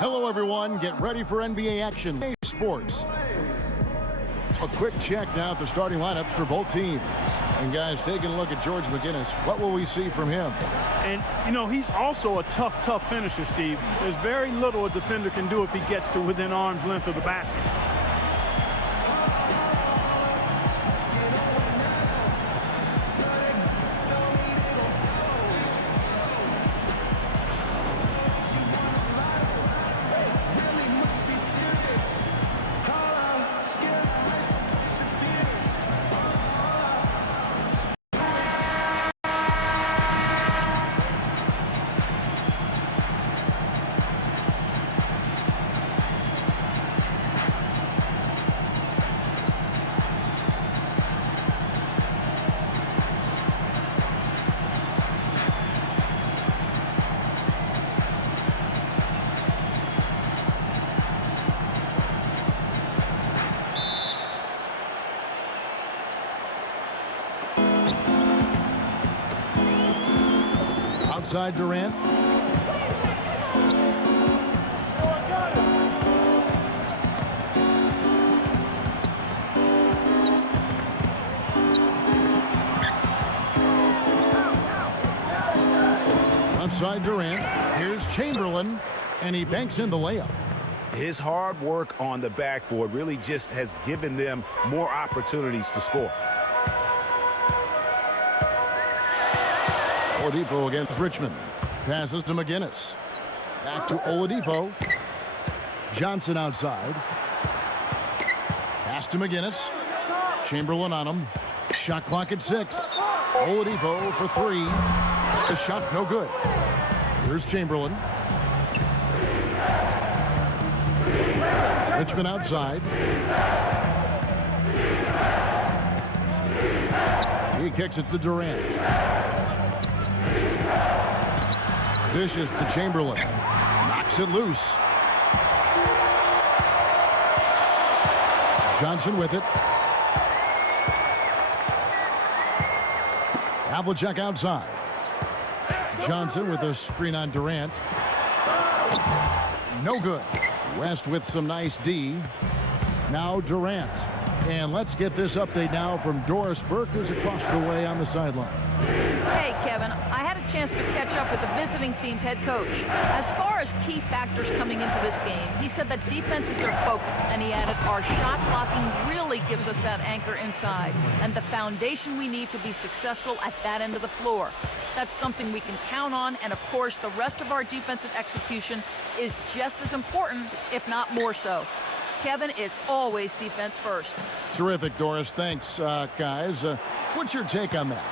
Hello, everyone. Get ready for NBA action. Sports. A quick check now at the starting lineups for both teams. And, guys, taking a look at George McGinnis, what will we see from him? And, you know, he's also a tough finisher, Steve. There's very little a defender can do if he gets to within arm's length of the basket. Outside Durant. Outside Durant. Here's Chamberlain, and he banks in the layup. His hard work on the backboard really just has given them more opportunities to score. Oladipo against Richmond. Passes to McGinnis. Back to Oladipo. Johnson outside. Pass to McGinnis. Chamberlain on him. Shot clock at 6. Oladipo for 3. The shot no good. Here's Chamberlain. Richmond outside. He kicks it to Durant. Dishes to Chamberlain. Knocks it loose. Johnson with it. Havlicek outside. Johnson with a screen on Durant. No good. West with some nice D. Now Durant. And let's get this update now from Doris Burke, who's across the way on the sideline. Hey, Kevin. I had a chance to catch up with the visiting team's head coach. As far as key factors coming into this game, he said that defenses are focused, and he added our shot blocking really gives us that anchor inside and the foundation we need to be successful at that end of the floor. That's something we can count on, and of course, the rest of our defensive execution is just as important, if not more so. Kevin, it's always defense first. Terrific, Doris. Thanks, guys. What's your take on that?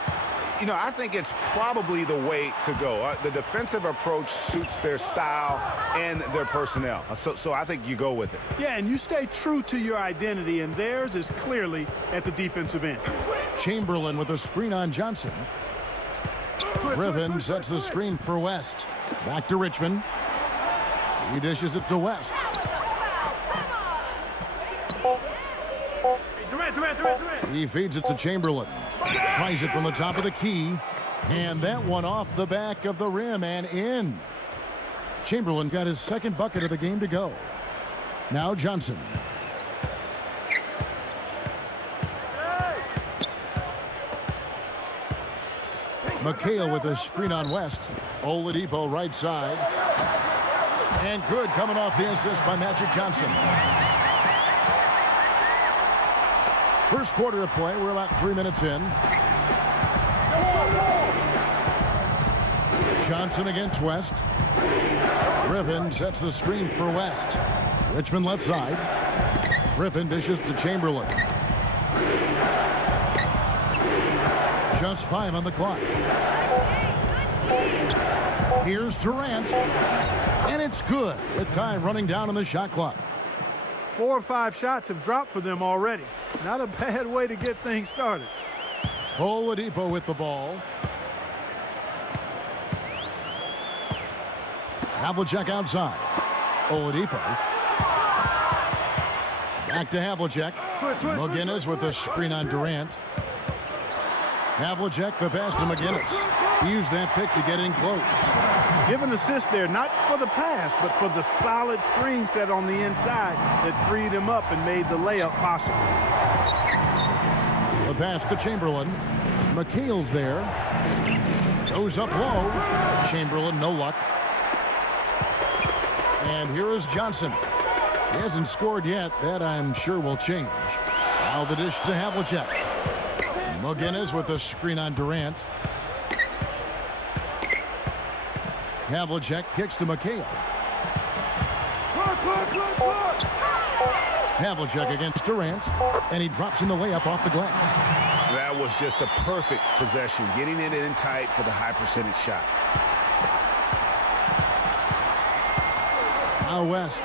You know, I think it's probably the way to go. The defensive approach suits their style and their personnel. So I think you go with it. Yeah, and you stay true to your identity, and theirs is clearly at the defensive end. Chamberlain with a screen on Johnson. Griffin sets the screen for West. Back to Richmond. He dishes it to West. He feeds it to Chamberlain. Tries it from the top of the key. And that one off the back of the rim and in. Chamberlain got his second bucket of the game to go. Now Johnson. McHale with a screen on West. Oladipo right side. And good coming off the assist by Magic Johnson. First quarter of play. We're about 3 minutes in. Johnson against West. Griffin sets the screen for West. Richmond left side. Griffin dishes to Chamberlain. Just 5 on the clock. Here's Durant. And it's good with time running down on the shot clock. 4 or 5 shots have dropped for them already. Not a bad way to get things started. Oladipo with the ball. Havlicek outside. Oladipo. Back to Havlicek. McGinnis with the screen on Durant. Havlicek the pass to McGinnis. He used that pick to get in close. Give an assist there, not for the pass, but for the solid screen set on the inside that freed him up and made the layup possible. The pass to Chamberlain. McHale's there. Goes up low. Chamberlain, no luck. And here is Johnson. He hasn't scored yet. That, I'm sure, will change. Now the dish to Havlicek. McGinnis with the screen on Durant. Havlicek kicks to McHale. Havlicek against Durant, and he drops in the layup off the glass. That was just a perfect possession, getting it in tight for the high percentage shot. Now West.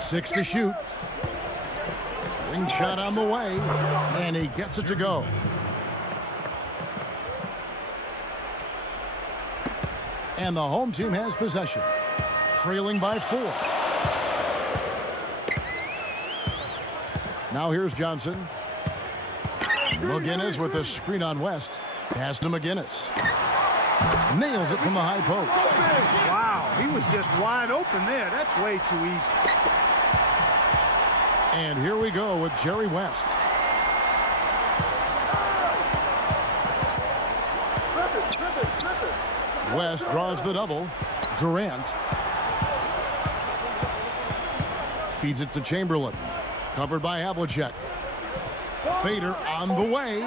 Six to shoot. Ring shot on the way, and he gets it to go. And the home team has possession, trailing by 4. Now here's Johnson. McGinnis with the screen on West. Pass to McGinnis. Nails it from the high post. Wow, he was just wide open there. That's way too easy. And here we go with Jerry West. West draws the double. Durant feeds it to Chamberlain. Covered by Havlicek. Fader on the way.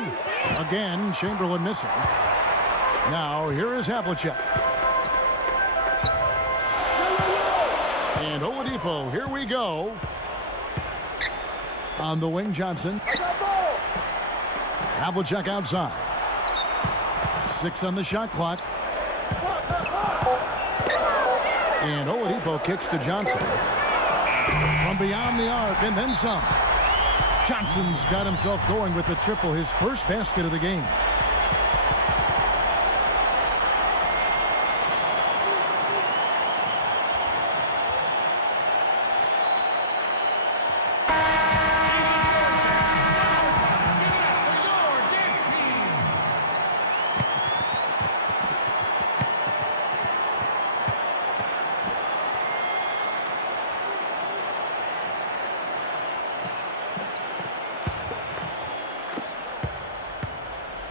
Again, Chamberlain missing. Now, here is Havlicek. And Oladipo, here we go. On the wing, Johnson. Havlicek outside. 6 on the shot clock. And Oladipo kicks to Johnson. From beyond the arc and then some. Johnson's got himself going with the triple, his first basket of the game.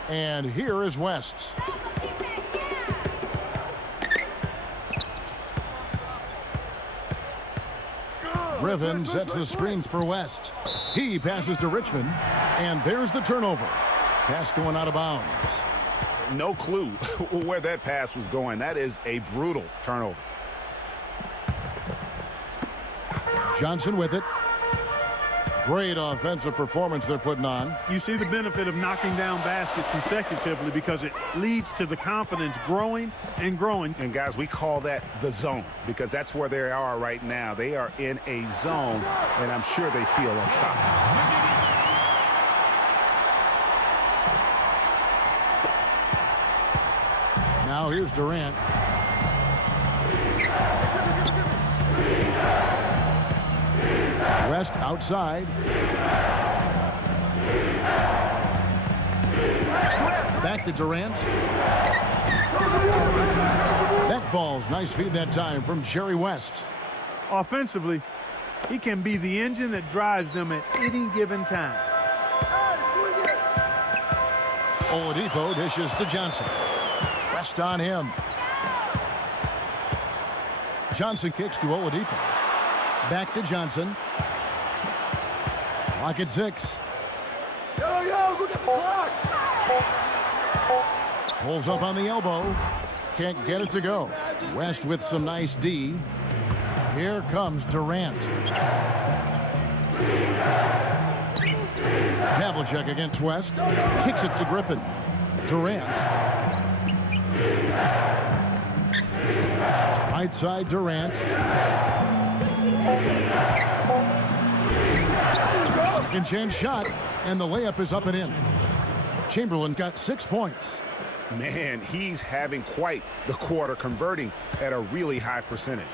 And here is West. Griffin sets the screen for West. He passes to Richmond, and there's the turnover. Pass going out of bounds. No clue where that pass was going. That is a brutal turnover. Johnson with it. Great offensive performance they're putting on. You see the benefit of knocking down baskets consecutively because it leads to the confidence growing and growing. And guys, we call that the zone because that's where they are right now. They are in a zone, and I'm sure they feel unstoppable. Now here's Durant. West outside. Back to Durant. That falls. Nice feed that time from Jerry West. Offensively, he can be the engine that drives them at any given time. Oladipo dishes to Johnson. West on him. Johnson kicks to Oladipo. Back to Johnson. Clock at 6. Look at the clock. Pulls up on the elbow. Can't get it to go. West with some nice D. Here comes Durant. Havlicek against West. Kicks it to Griffin. Durant. Right side Durant. Second chance shot, and the layup is up and in. Chamberlain got 6 points. Man, he's having quite the quarter, converting at a really high percentage.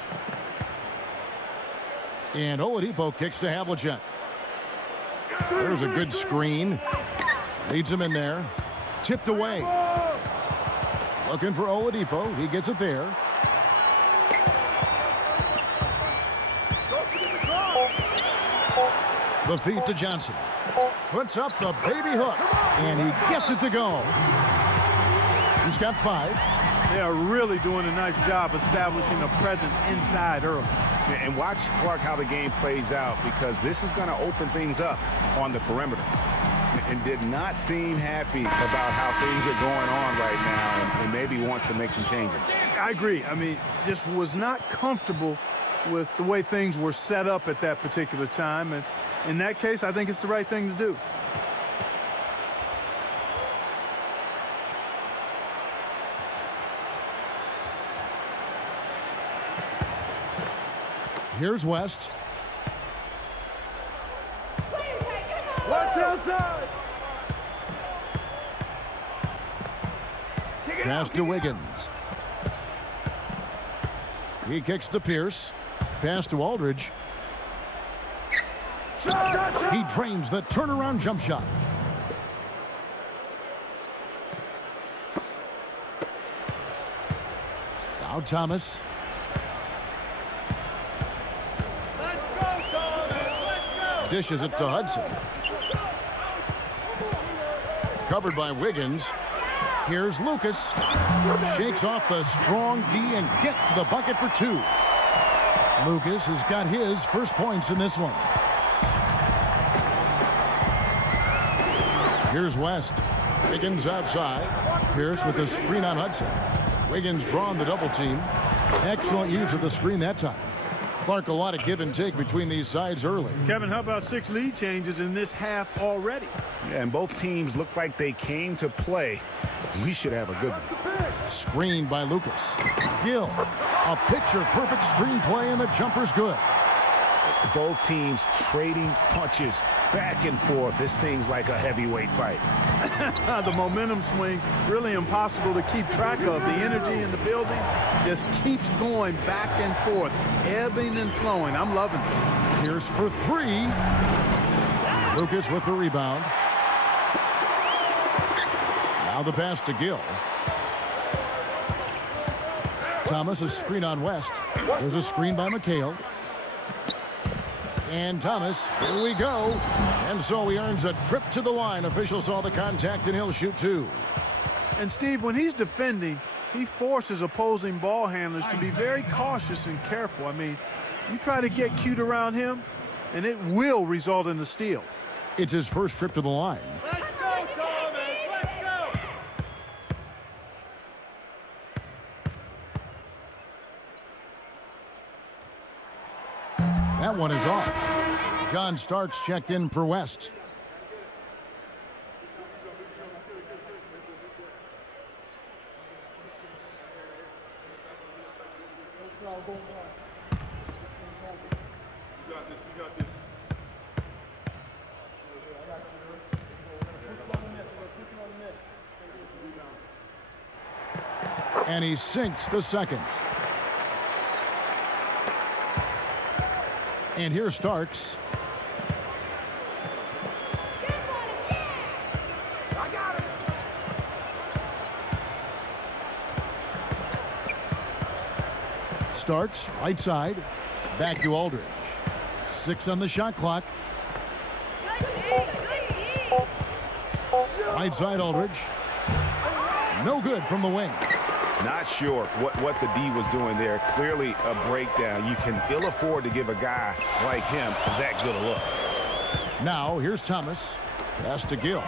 And Oladipo kicks to Havlicek. There's a good screen. Leads him in there. Tipped away. Looking for Oladipo. He gets it there. The feed to Johnson. Puts up the baby hook. And he gets it to go. He's got 5. They are really doing a nice job establishing a presence inside early. And watch, Clark, how the game plays out, because this is going to open things up on the perimeter. And did not seem happy about how things are going on right now, and maybe wants to make some changes. I agree. I mean, just was not comfortable with the way things were set up at that particular time. And in that case, I think it's the right thing to do. Here's West. Watch outside. Pass to Wiggins. He kicks to Pierce. Pass to Aldridge. He drains the turnaround jump shot. Now Thomas. Dishes it to Hudson. Covered by Wiggins. Here's Lucas. Shakes off the strong D and gets the bucket for 2. Lucas has got his first points in this one. Here's West. Wiggins outside. Pierce with the screen on Hudson. Wiggins drawing the double team. Excellent use of the screen that time. Clark, a lot of give and take between these sides early. Kevin, how about 6 lead changes in this half already? Yeah, and both teams look like they came to play. We should have a good one. Screened by Lucas. Gill. A picture-perfect screenplay, and the jumper's good. Both teams trading punches back and forth. This thing's like a heavyweight fight. The momentum swings, really impossible to keep track of. The energy in the building just keeps going back and forth, ebbing and flowing. I'm loving it. Here's for 3. Lucas with the rebound. Now the pass to Gill. Thomas, a screen on West. There's a screen by McHale. And Thomas, here we go. And so he earns a trip to the line. Official saw the contact, and he'll shoot 2. And Steve, when he's defending, he forces opposing ball handlers to be very cautious and careful. I mean, you try to get cute around him, and it will result in a steal. It's his first trip to the line. Let's go, Thomas. Let's go. That one is off. John Starks checked in for West. And he sinks the second. And here's Starks. Starks, right side. Back to Aldridge. 6 on the shot clock. Right side Aldridge. No good from the wing. Not sure what the D was doing there. Clearly a breakdown. You can ill afford to give a guy like him that good a look. Now here's Thomas. Pass to Gill.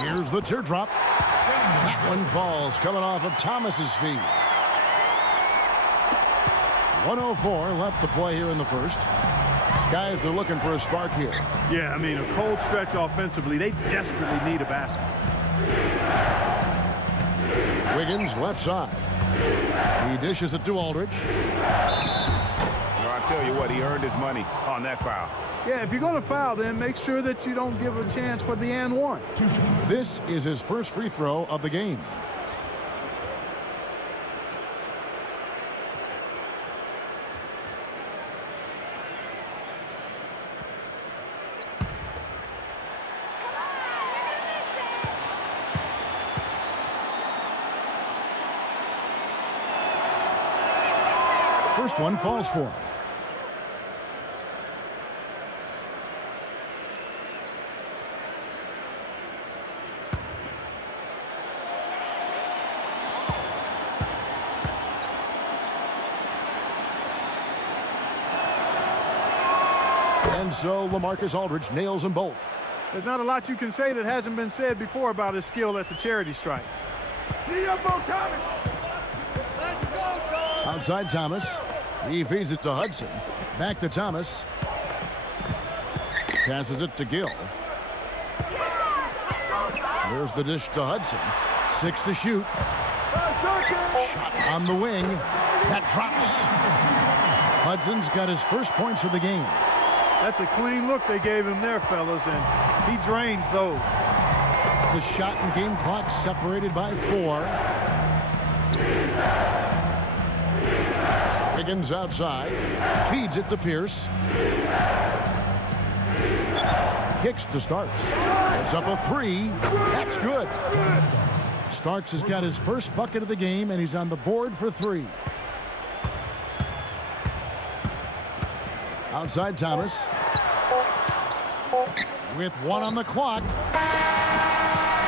Here's the teardrop. That one falls coming off of Thomas's feet. 1:04 left to play here in the first. Guys are looking for a spark here. Yeah, I mean, a cold stretch offensively. They desperately need a basket. Wiggins left side. He dishes it to Aldridge. I tell tell you what, he earned his money on that foul. Yeah, if you're going to foul, then make sure that you don't give a chance for the and one. This is his first free throw of the game. First one falls for him. And so LaMarcus Aldridge nails them both. There's not a lot you can say that hasn't been said before about his skill at the charity stripe. Outside Thomas. He feeds it to Hudson. Back to Thomas. Passes it to Gill. There's the dish to Hudson. 6 to shoot. Shot on the wing. That drops. Hudson's got his first points of the game. That's a clean look they gave him there, fellas, and he drains those. The shot and game clock separated by 4. Wiggins outside. Feeds it to Pierce. Kicks to Starks. It's up a 3. That's good. Starks has got his first bucket of the game, and he's on the board for 3. Outside Thomas. With 1 on the clock.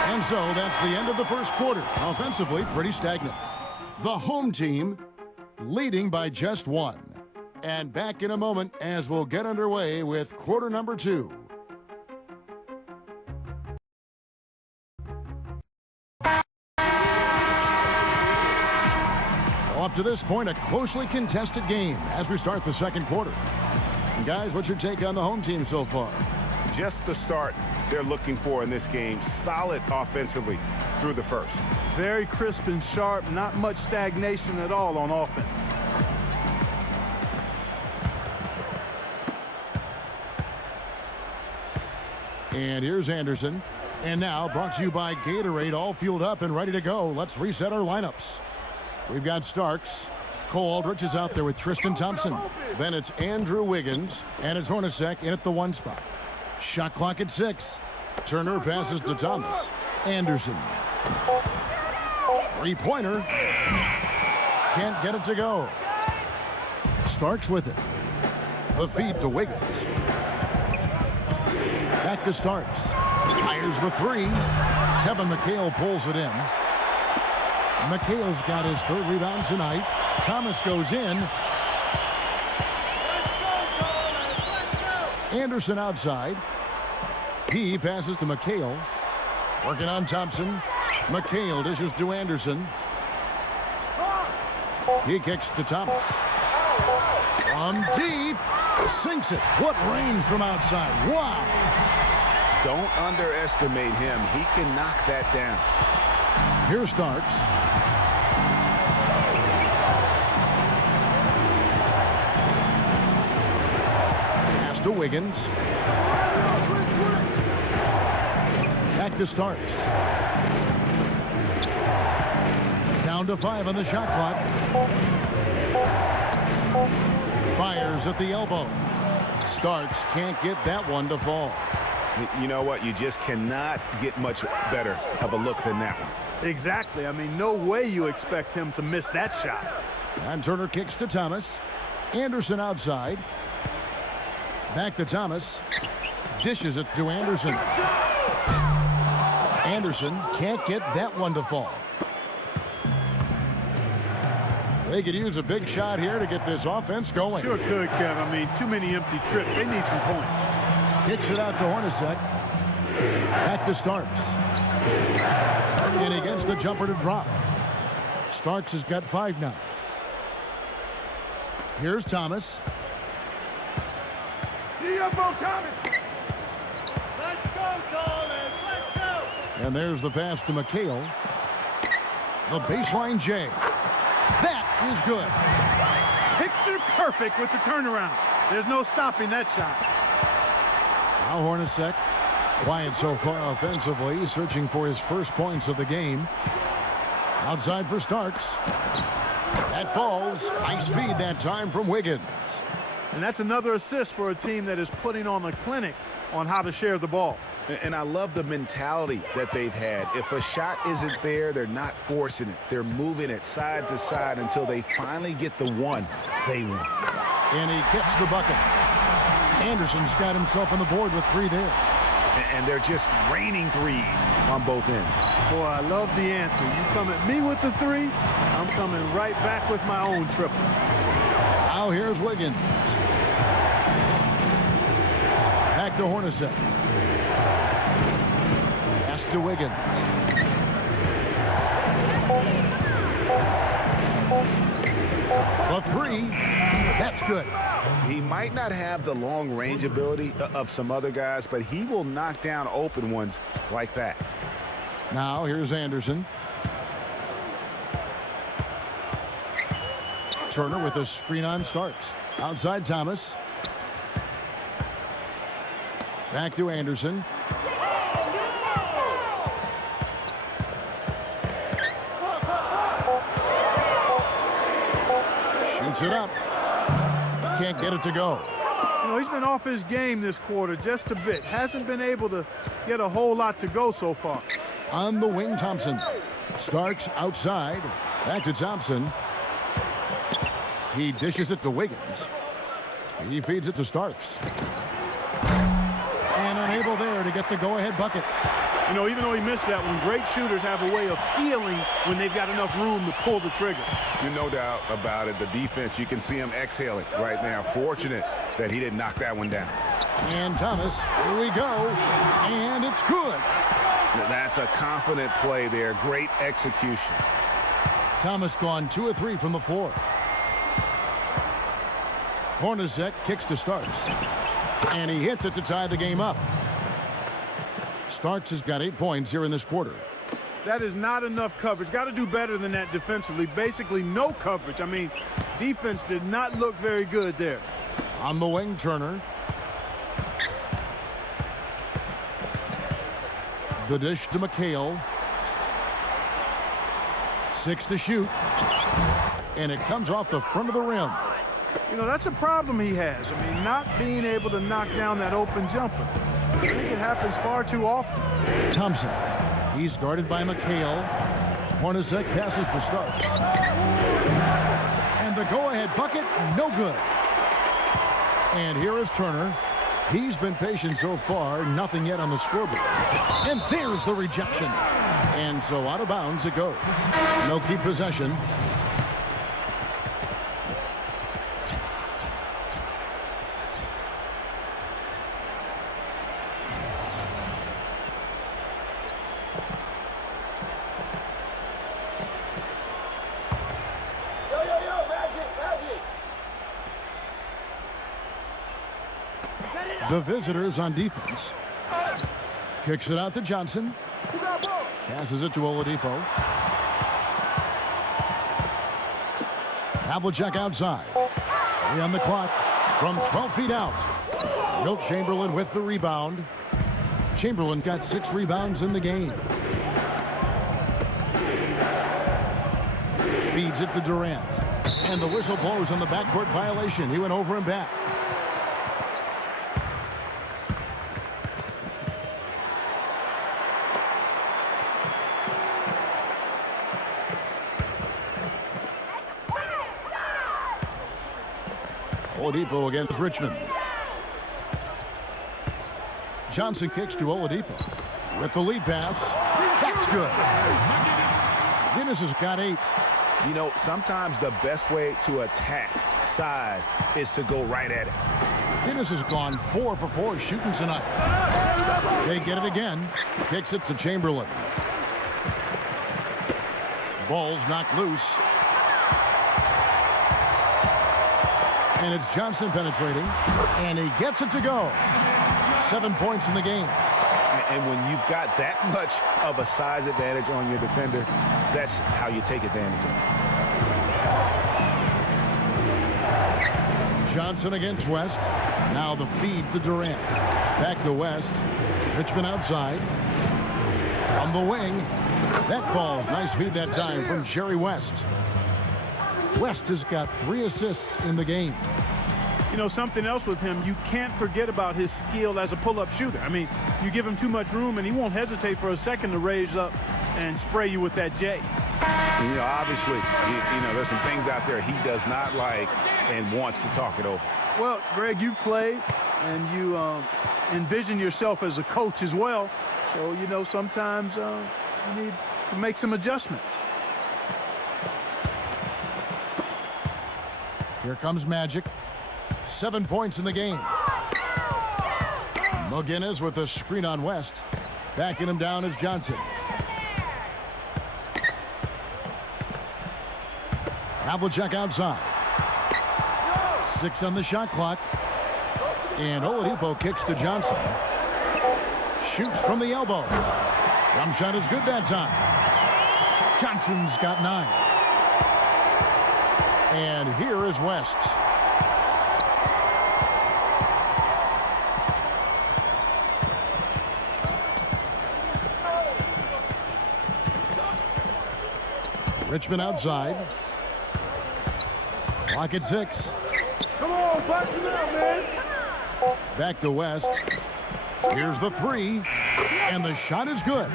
And so that's the end of the first quarter. Offensively, pretty stagnant. The home team leading by just 1. And back in a moment as we'll get underway with quarter number 2. Up to this point, a closely contested game as we start the second quarter. And guys, what's your take on the home team so far? Just the start they're looking for in this game. Solid offensively through the first. Very crisp and sharp, not much stagnation at all on offense. And here's Anderson. And now brought to you by Gatorade, all fueled up and ready to go. Let's reset our lineups. We've got Starks. Cole Aldrich is out there with Tristan Thompson. Then it's Andrew Wiggins, and it's Hornacek in at the 1 spot. Shot clock at 6. Turner passes to Thomas. Anderson. 3-pointer. Can't get it to go. Starks with it. The feed to Wiggins. Back to Starks. Fires the 3. Kevin McHale pulls it in. McHale's got his 3rd rebound tonight. Thomas goes in. Anderson outside. He passes to McHale. Working on Thompson. McHale dishes to Anderson. He kicks to Thomas. From deep. Sinks it. What range from outside. Wow. Don't underestimate him. He can knock that down. Here's Starks. Pass to Wiggins. Back to Starks. Down to 5 on the shot clock. Fires at the elbow. Starks can't get that one to fall. You know what? You just cannot get much better of a look than that one. Exactly. I mean, no way you expect him to miss that shot. And Turner kicks to Thomas. Anderson outside. Back to Thomas. Dishes it to Anderson. Anderson can't get that one to fall. They could use a big shot here to get this offense going. Sure could, Kev. I mean, too many empty trips. They need some points. Kicks it out to Hornacek. Back to Starks. And he gets the jumper to drop. Starks has got 5 now. Here's Thomas. Let's go, Thomas. Let's go. And there's the pass to McHale. The baseline J. That is good. Picture perfect with the turnaround. There's no stopping that shot. Now Hornacek, quiet so far offensively, searching for his first points of the game. Outside for Starks. That falls. Nice feed that time from Wiggins. And that's another assist for a team that is putting on a clinic on how to share the ball. And I love the mentality that they've had. If a shot isn't there, they're not forcing it. They're moving it side to side until they finally get the one they want. And he gets the bucket. Anderson's got himself on the board with 3 there. And they're just raining threes on both ends. Boy, I love the answer. You come at me with the 3, I'm coming right back with my own triple. Now here's Wiggins. Back to Hornacek. Pass to Wiggins. The 3. That's good. He might not have the long range ability of some other guys, but he will knock down open ones like that. Now here's Anderson. Turner with a screen on Starks. Outside Thomas. Back to Anderson. Shoots it up. Can't get it to go. You know, he's been off his game this quarter just a bit. Hasn't been able to get a whole lot to go so far. On the wing, Thompson. Starks outside. Back to Thompson. He dishes it to Wiggins. He feeds it to Starks. And unable there to get the go-ahead bucket. You know, even though he missed that one, great shooters have a way of feeling when they've got enough room to pull the trigger. You're no doubt about it. The defense, you can see him exhaling right now. Fortunate that he didn't knock that one down. And Thomas, here we go. And it's good. That's a confident play there. Great execution. Thomas gone 2 of 3 from the floor. Hornacek kicks to Starks. And he hits it to tie the game up. Starks has got 8 points here in this quarter. That is not enough coverage. Got to do better than that defensively. Basically no coverage. I mean, defense did not look very good there. On the wing, Turner. The dish to McHale. 6 to shoot. And it comes off the front of the rim. You know, that's a problem he has. I mean, not being able to knock down that open jumper. I think it happens far too often. Thompson. He's guarded by McHale. Hornacek passes to Starks. And the go-ahead bucket, no good. And here is Turner. He's been patient so far. Nothing yet on the scoreboard. And there's the rejection. And so out of bounds it goes. No keep possession. The visitors on defense. Kicks it out to Johnson. Passes it to Oladipo. Havlicek outside. 3 on the clock from 12 feet out. Wilt Chamberlain with the rebound. Chamberlain got 6 rebounds in the game. Feeds it to Durant. And the whistle blows on the backcourt violation. He went over and back. Oladipo against Richmond. Johnson kicks to Oladipo with the lead pass. That's good. Guinness has got 8. You know, sometimes the best way to attack size is to go right at it. Guinness has gone 4 for 4 shooting tonight. They get it again. Kicks it to Chamberlain. Ball's knocked loose. And it's Johnson penetrating. And he gets it to go. 7 points in the game. And when you've got that much of a size advantage on your defender, that's how you take advantage of it. Johnson against West. Now the feed to Durant. Back to West. Richmond outside. From the wing. That falls. Nice feed that time from Jerry West. West has got 3 assists in the game. You know, something else with him, you can't forget about his skill as a pull-up shooter. I mean, you give him too much room, and he won't hesitate for a second to raise up and spray you with that J. And, you know, obviously, you know, there's some things out there he does not like and wants to talk it over. Well, Greg, you've played, and you envision yourself as a coach as well. So, you know, sometimes you need to make some adjustments. Here comes Magic. 7 points in the game. McGinnis with a screen on West. Backing him down is Johnson. Havlicek outside. 6 on the shot clock. And Oladipo kicks to Johnson. Shoots from the elbow. Jump shot is good that time. Johnson's got 9. And here is West. Richmond outside. Clock at 6. Come on, box it out, man. Back to West. Here's the 3. And the shot is good.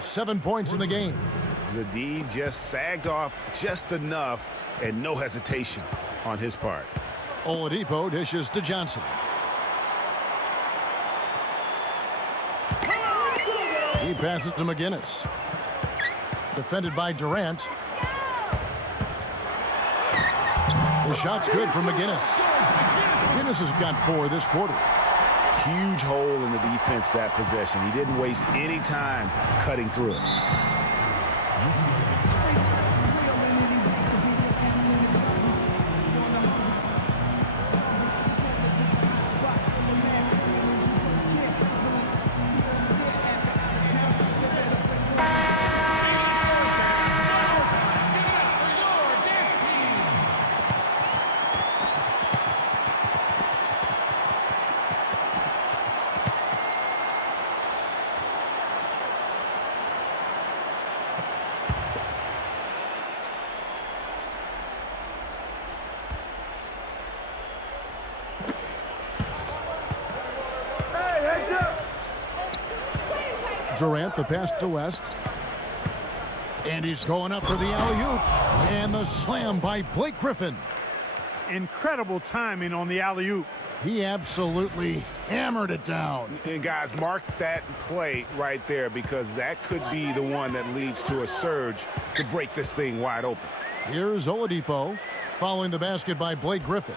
7 points in the game. The D just sagged off just enough and no hesitation on his part. Oladipo dishes to Johnson. He passes to McGinnis. Defended by Durant. The shot's good from McGinnis. McGinnis has got 4 this quarter. Huge hole in the defense that possession. He didn't waste any time cutting through it. Durant, the pass to West. And he's going up for the alley-oop. And the slam by Blake Griffin. Incredible timing on the alley-oop. He absolutely hammered it down. And guys, mark that play right there because that could be the one that leads to a surge to break this thing wide open. Here's Oladipo following the basket by Blake Griffin.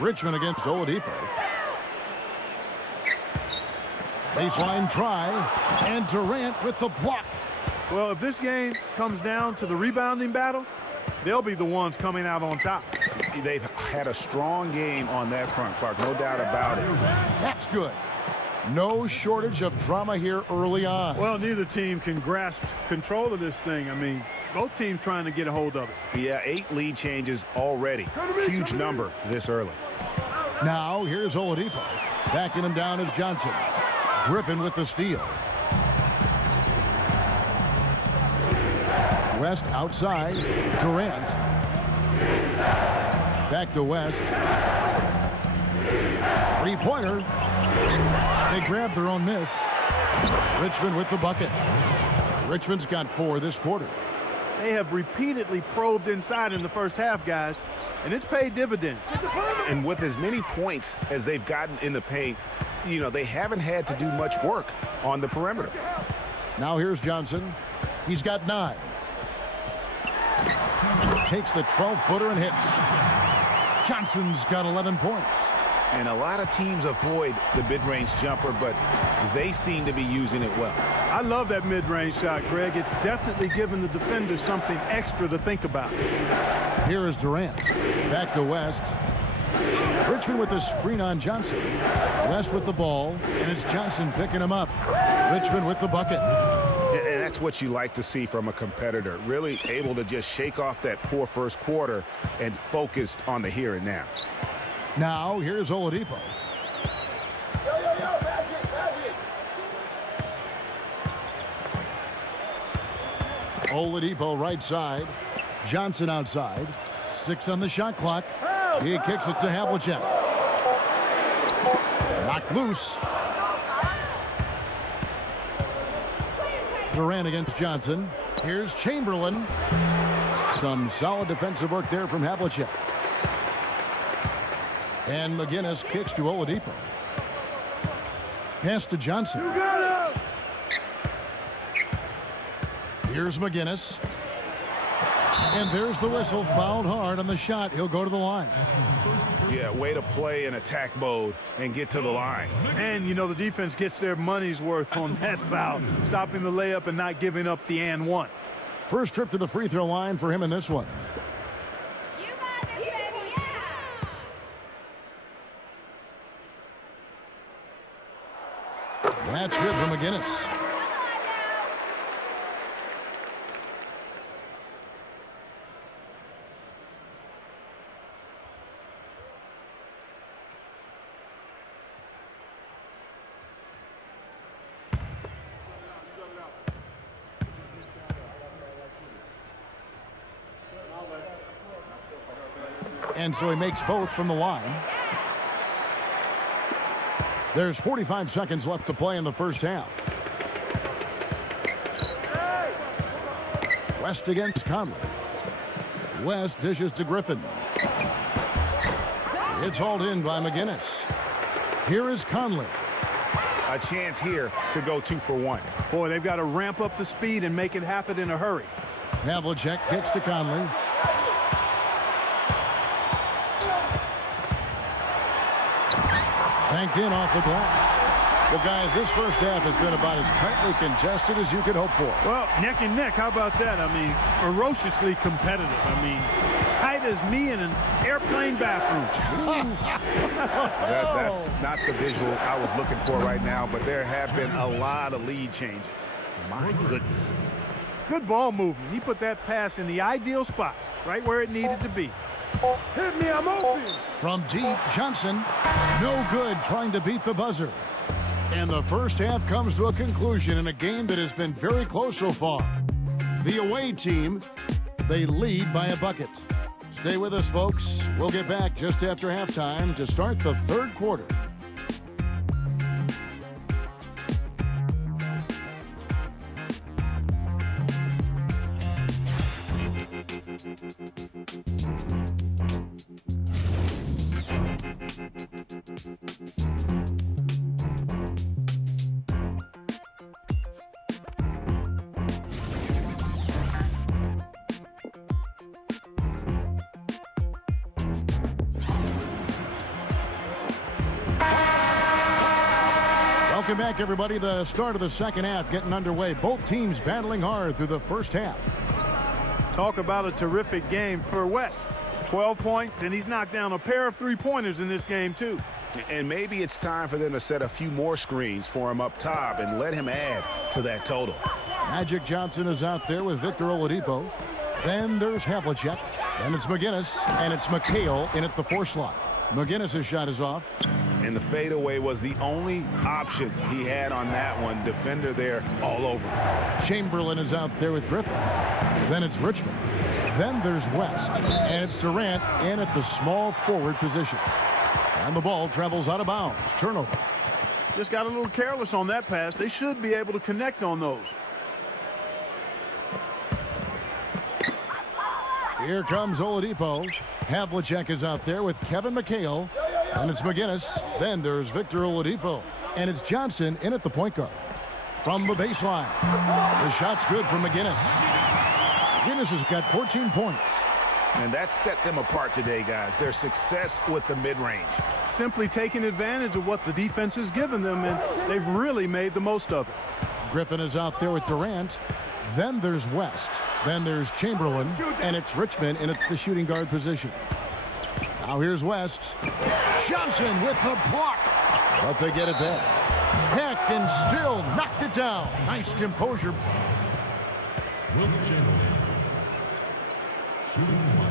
Richmond against Oladipo. Baseline try, and Durant with the block. Well, if this game comes down to the rebounding battle, they'll be the ones coming out on top. They've had a strong game on that front, Clark, no doubt about it. That's good. No shortage of drama here early on. Well, neither team can grasp control of this thing. I mean, both teams trying to get a hold of it. Yeah, 8 lead changes already. Huge number this early. Now, here's Oladipo. Backing him down is Johnson. Griffin with the steal. West outside. Durant. Back to West. 3-pointer. They grab their own miss. Richmond with the bucket. Richmond's got 4 this quarter. They have repeatedly probed inside in the first half, guys, and it's paid dividends. And with as many points as they've gotten in the paint, you know, they haven't had to do much work on the perimeter. Now here's Johnson. He's got 9. Takes the 12-footer and hits. Johnson's got 11 points. And a lot of teams avoid the mid-range jumper, but they seem to be using it well. I love that mid-range shot, Greg. It's definitely given the defenders something extra to think about. Here is Durant. Back to West. Richmond with the screen on Johnson. West with the ball, and it's Johnson picking him up. Richmond with the bucket. And that's what you like to see from a competitor. Really able to just shake off that poor first quarter and focus on the here and now. Now, here's Oladipo. Oladipo right side. Johnson outside. 6 on the shot clock. He kicks it to Havlicek. Knocked loose. Durant against Johnson. Here's Chamberlain. Some solid defensive work there from Havlicek. And McGinnis kicks to Oladipo. Pass to Johnson. Here's McGinnis. And there's the whistle. Fouled hard on the shot. He'll go to the line. Yeah, way to play in attack mode and get to the line. And, you know, the defense gets their money's worth on that foul, stopping the layup and not giving up the and one. First trip to the free throw line for him in this one. That's good for McGinnis. And so he makes both from the line. There's 45 seconds left to play in the first half. West against Conley. West dishes to Griffin. It's hauled in by McGinnis. Here is Conley. A chance here to go 2 for 1. Boy, they've got to ramp up the speed and make it happen in a hurry. Havlicek kicks to Conley. Banked in off the glass. Well, guys, this first half has been about as tightly contested as you could hope for. Well, neck and neck. How about that? I mean, ferociously competitive. I mean, tight as me in an airplane bathroom. That's not the visual I was looking for right now, but there have been a lot of lead changes. My goodness. Good ball movement. He put that pass in the ideal spot, right where it needed to be. Hit me, I'm open. From deep, Johnson, no good, trying to beat the buzzer. And the first half comes to a conclusion in a game that has been very close so far. The away team, they lead by a bucket. Stay with us, folks. We'll get back just after halftime to start the third quarter. Welcome back, everybody. The start of the second half getting underway. Both teams battling hard through the first half. Talk about a terrific game for West. 12 points, and he's knocked down a pair of three-pointers in this game, too. And maybe it's time for them to set a few more screens for him up top and let him add to that total. Magic Johnson is out there with Victor Oladipo. Then there's Havlicek. Then it's McGinnis, and it's McHale in at the 4 slot. McGinnis' shot is off. And the fadeaway was the only option he had on that one. Defender there all over. Chamberlain is out there with Griffin. Then it's Richmond. Then there's West. And it's Durant in at the small forward position. And the ball travels out of bounds. Turnover. Just got a little careless on that pass. They should be able to connect on those. Here comes Oladipo. Havlicek is out there with Kevin McHale. And it's McGinnis. Then there's Victor Oladipo. And it's Johnson in at the point guard. From the baseline. The shot's good for McGinnis. McGinnis has got 14 points. And that set them apart today, guys. Their success with the mid-range. Simply taking advantage of what the defense has given them, and they've really made the most of it. Griffin is out there with Durant. Then there's West. Then there's Chamberlain. And it's Richmond in at the shooting guard position. Now here's West. Johnson with the block. But they get it back. Heck, and still knocked it down. Nice composure. Wilt Chamberlain. Shooting 1.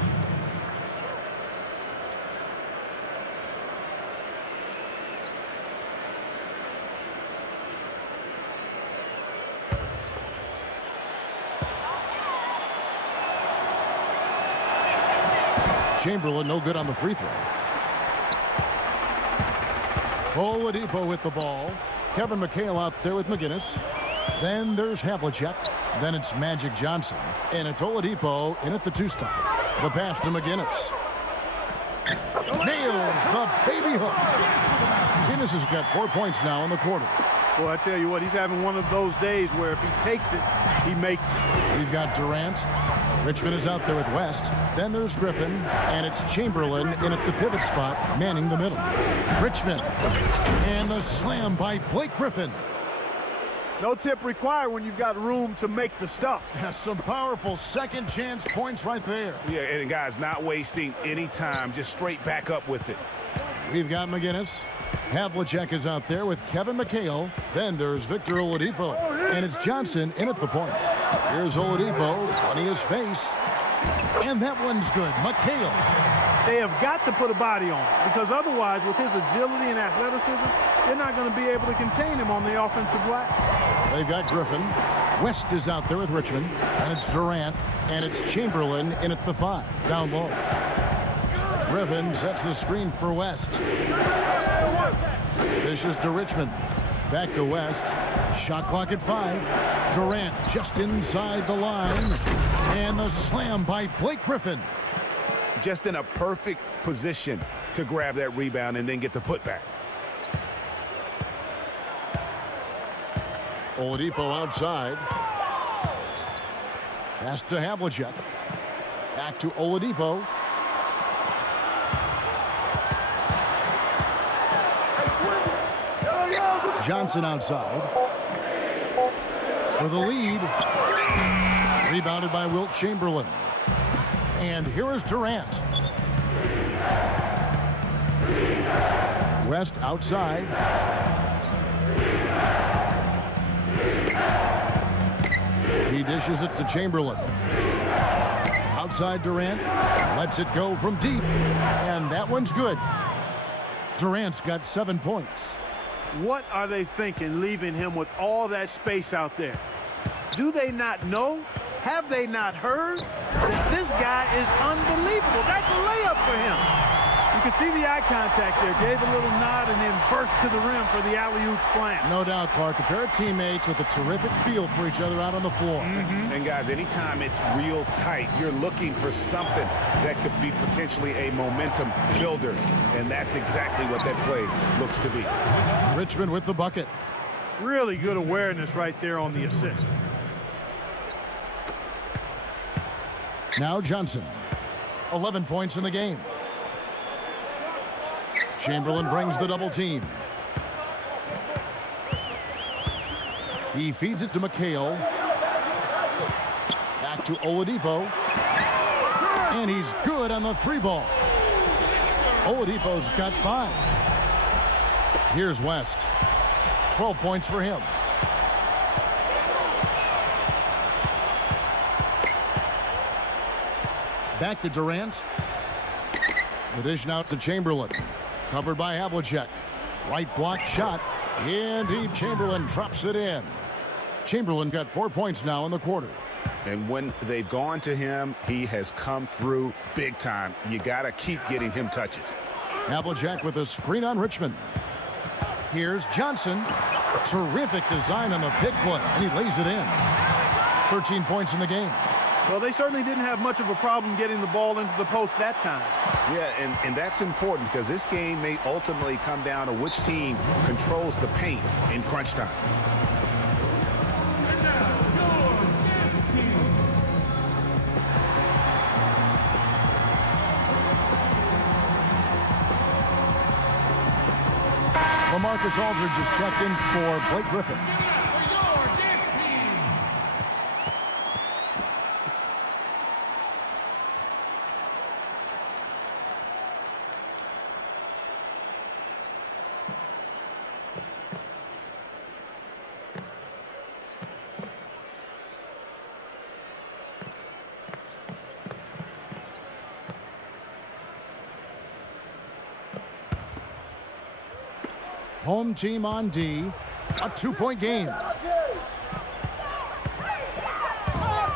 Chamberlain no good on the free throw. Oladipo with the ball. Kevin McHale out there with McGinnis. Then there's Havlicek. Then it's Magic Johnson. And it's Oladipo in at the 2 spot. The pass to McGinnis. Nails the baby hook. McGinnis has got 4 points now in the quarter. Well, I tell you what, he's having one of those days where if he takes it, he makes it. We've got Durant. Richmond is out there with West. Then there's Griffin. And it's Chamberlain in at the pivot spot, manning the middle. Richmond. And the slam by Blake Griffin. No tip required when you've got room to make the stuff. Has some powerful second chance points right there. Yeah, and guys, not wasting any time, just straight back up with it. We've got McGinnis. Havlicek is out there with Kevin McHale. Then there's Victor Oladipo. And it's Johnson in at the point. Here's Oladipo, running his face. And that one's good. McHale. They have got to put a body on it, because otherwise, with his agility and athleticism, they're not going to be able to contain him on the offensive glass. They've got Griffin. West is out there with Richmond. And it's Durant. And it's Chamberlain in at the 5. Down low. Griffin sets the screen for West. Dishes to Richmond. Back to West. Shot clock at 5. Durant just inside the line. And the slam by Blake Griffin. Just in a perfect position to grab that rebound and then get the putback. Oladipo outside. Pass to Havlicek. Back to Oladipo. Johnson outside. For the lead. Rebounded by Wilt Chamberlain. And here is Durant. West outside. He dishes it to Chamberlain. Outside Durant. Lets it go from deep. And that one's good. Durant's got 7 points. What are they thinking, leaving him with all that space out there? Do they not know? Have they not heard that this guy is unbelievable? That's a layup for him. You can see the eye contact there. Gave a little nod and then burst to the rim for the alley-oop slam. No doubt, Clark. A pair of teammates with a terrific feel for each other out on the floor. And guys, anytime it's real tight, you're looking for something that could be potentially a momentum builder. And that's exactly what that play looks to be. Richmond with the bucket. Really good awareness right there on the assist. Now Johnson. 11 points in the game. Chamberlain brings the double team. He feeds it to McHale. Back to Oladipo. And he's good on the 3-ball. Oladipo's got 5. Here's West. 12 points for him. Back to Durant. The dish now to Chamberlain. Covered by Havlicek. Right block shot. In deep. Chamberlain drops it in. Chamberlain got 4 points now in the quarter. And when they've gone to him, he has come through big time. You got to keep getting him touches. Havlicek with a screen on Richmond. Here's Johnson. Terrific design on the pick foot. And he lays it in. 13 points in the game. Well, they certainly didn't have much of a problem getting the ball into the post that time. Yeah, and that's important because this game may ultimately come down to which team controls the paint in crunch time. LaMarcus Aldridge is checked in for Blake Griffin. Home team on D. A 2-point game.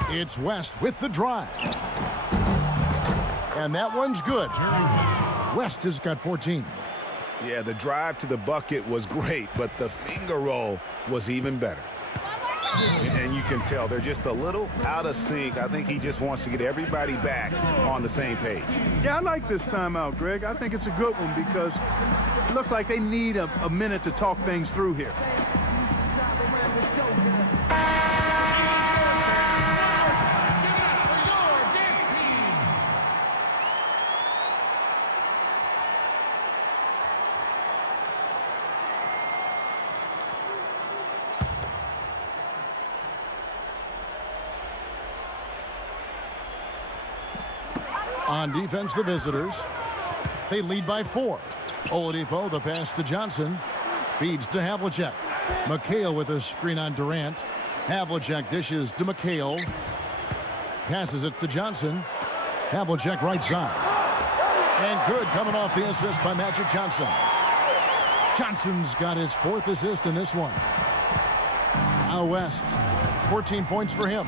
It's West with the drive. And that one's good. West has got 14. Yeah, the drive to the bucket was great, but the finger roll was even better. And you can tell they're just a little out of sync. I think he just wants to get everybody back on the same page. Yeah, I like this timeout, Greg. I think it's a good one because it looks like they need a minute to talk things through here. On defense, the visitors. They lead by 4. Oladipo, the pass to Johnson. Feeds to Havlicek. McHale with a screen on Durant. Havlicek dishes to McHale. Passes it to Johnson. Havlicek right side. And good coming off the assist by Magic Johnson. Johnson's got his 4th assist in this one. Out West, 14 points for him.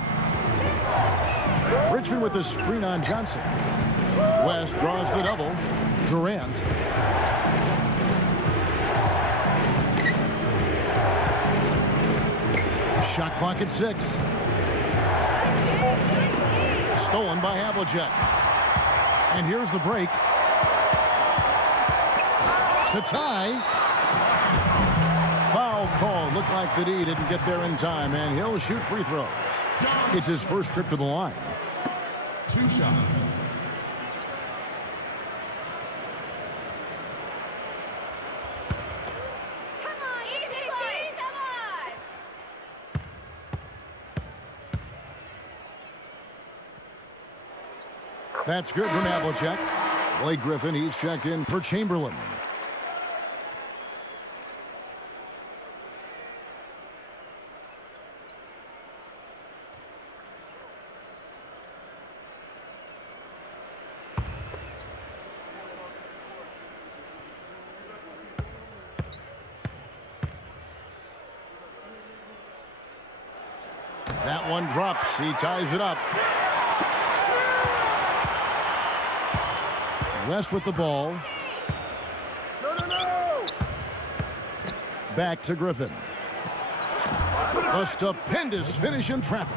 Richmond with the screen on Johnson. West draws the double. Durant. Shot clock at 6. Stolen by Havlicek. And here's the break. To tie. Foul call. Looked like the D didn't get there in time, and he'll shoot free throws. It's his first trip to the line. 2 shots. That's good from Havlicek. Blake Griffin, he's checked in for Chamberlain. That one drops. He ties it up. West with the ball. Back to Griffin. A stupendous finish in traffic.